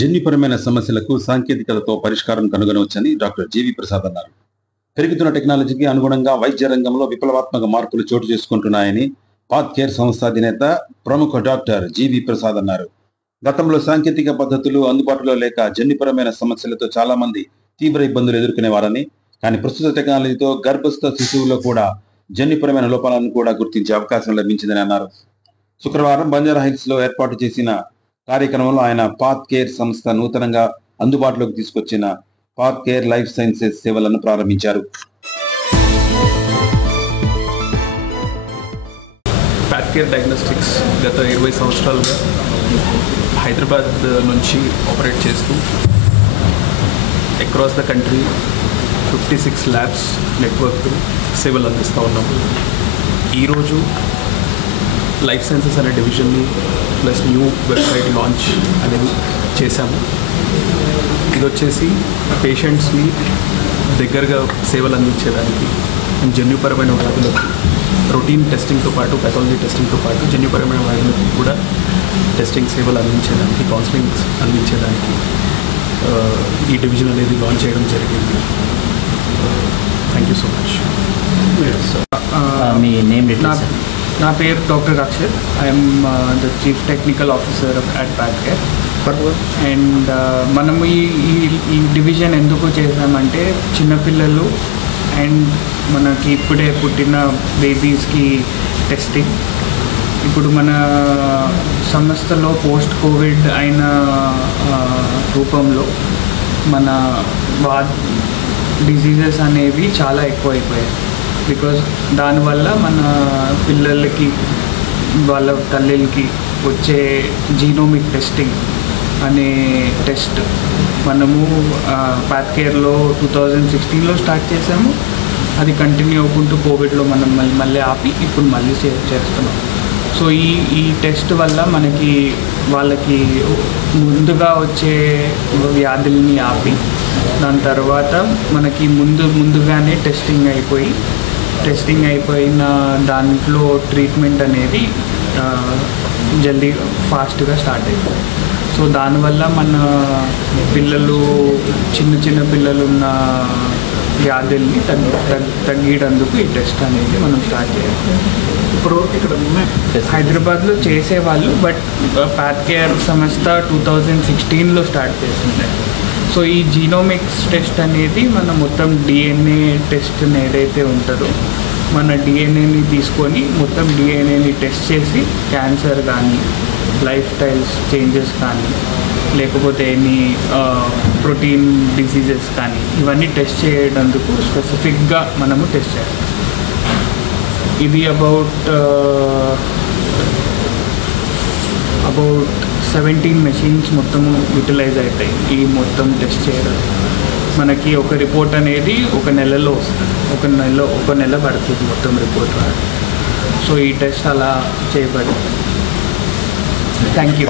జన్యుపరమైన సమస్యలకు సాంకేతికతతో పరిష్కారం కనుగొనవచ్చని డాక్టర్ జీవి ప్రసాద్ అన్నారు. పెరుగుతున్న టెక్నాలజీకి అనుగుణంగా వైద్య రంగంలో విప్లవాత్మక మార్పులు చోటు చేసుకుంటున్నాయని పాత్ కేర్ సంస్థ అధినేత ప్రముఖ డాక్టర్ జీవి ప్రసాద్ అన్నారు. గతంలో సాంకేతిక పద్ధతులు అందుబాటులో లేక జన్యుపరమైన సమస్యలతో చాలా మంది తీవ్ర ఇబ్బందులు ఎదుర్కొనేవారని, కానీ ప్రస్తుత టెక్నాలజీతో గర్భస్థ శిశువులో కూడా జన్యుపరమైన లోపాలను కూడా గుర్తించే అవకాశం లభించిందని అన్నారు. శుక్రవారం బంజారాహిల్స్ లో ఏర్పాటు చేసిన కార్యక్రమంలో ఆయన పాత్ కేర్ సంస్థ నూతనంగా అందుబాటులోకి తీసుకొచ్చిన పాత్ కేర్ లైఫ్ సైన్సెస్ సేవలను ప్రారంభించారు. పాత్ కేర్ డయాగ్నోస్టిక్స్ గత 20 సంవత్సరాలుగా హైదరాబాద్ నుంచి ఆపరేట్ చేస్తూ across the country 56 labs network సేవలు అందిస్తూ ఉన్నాము. ఈరోజు లైఫ్ సైన్సెస్ అనే డివిజన్ని ప్లస్ న్యూ వెబ్సైట్ లాంచ్ అనేది చేశాము. ఇది వచ్చేసి పేషెంట్స్ని దగ్గరగా సేవలు అందించేదానికి జన్యుపరమైన వ్యాధులకు రొటీన్ టెస్టింగ్తో పాటు పెథాలజీ టెస్టింగ్తో పాటు జన్యుపరమైన వ్యాధులకు కూడా టెస్టింగ్ సేవలు అందించేదానికి, కౌన్సిలింగ్ అందించేదానికి ఈ డివిజన్ అనేది లాంచ్ చేయడం జరిగింది. Thank you so much. మీ నేమ్? నా పేరు doctor Akshar. I'm the chief technical officer at Path Care. And మనము ఈ డివిజన్ ఎందుకు చేసామంటే చిన్నపిల్లలు అండ్ మనకి ఇప్పుడే పుట్టిన బేబీస్కి టెస్టింగ్. ఇప్పుడు మన సంస్థలో పోస్ట్ కోవిడ్ అయిన రూపంలో మన డిసీజెస్ అనేవి చాలా ఎక్కువైపోయాయి. బికాజ్ దానివల్ల మన పిల్లలకి వాళ్ళ తల్లికి వచ్చే జీనోమిక్ టెస్టింగ్ అనే టెస్ట్ మనము పాత్ కేర్లో 2016లో స్టార్ట్ చేసాము. అది కంటిన్యూ అవ్వకుంటూ కోవిడ్లో మనం మళ్ళీ ఆపి ఇప్పుడు మళ్ళీ చేస్తున్నాం. సో ఈ టెస్ట్ వల్ల మనకి వాళ్ళకి ముందుగా వచ్చే వ్యాధుల్ని ఆపి దాని తర్వాత మనకి ముందుగానే టెస్టింగ్ అయిపోయిన దాంట్లో ట్రీట్మెంట్ అనేది జల్దీ ఫాస్ట్గా స్టార్ట్ అయిపోయింది. సో దానివల్ల మన చిన్న పిల్లలు ఉన్న వ్యాధుల్ని తగ్గినందుకు ఈ టెస్ట్ అనేది మనం స్టార్ట్ చేయాలి. ఇప్పుడు ఇక్కడ హైదరాబాద్లో చేసేవాళ్ళు, బట్ పాత్ కేర్ సంస్థ 2016లో స్టార్ట్ చేసింది. సో ఈ జీనోమిక్స్ టెస్ట్ అనేది మన మొత్తం డిఎన్ఏ టెస్ట్ ఏదైతే ఉంటుందో మన డిఎన్ఏని తీసుకొని మొత్తం డిఎన్ఏని టెస్ట్ చేసి క్యాన్సర్ కానీ లైఫ్ స్టైల్స్ చేంజెస్ కానీ లేకపోతే ఎనీ ప్రోటీన్ డిసీజెస్ కానీ ఇవన్నీ టెస్ట్ చేయడానికి స్పెసిఫిక్గా మనము టెస్ట్ చేయాలి. ఇది అబౌట్ 17 మెషిన్స్ మొత్తం యూటిలైజ్ అవుతాయి ఈ మొత్తం టెస్ట్ చేయడం. మనకి ఒక రిపోర్ట్ అనేది ఒక నెలలో వస్తుంది, ఒక నెల పడుతుంది మొత్తం రిపోర్ట్ రావడం. సో ఈ టెస్ట్ అలా చేయబడింది. Thank you.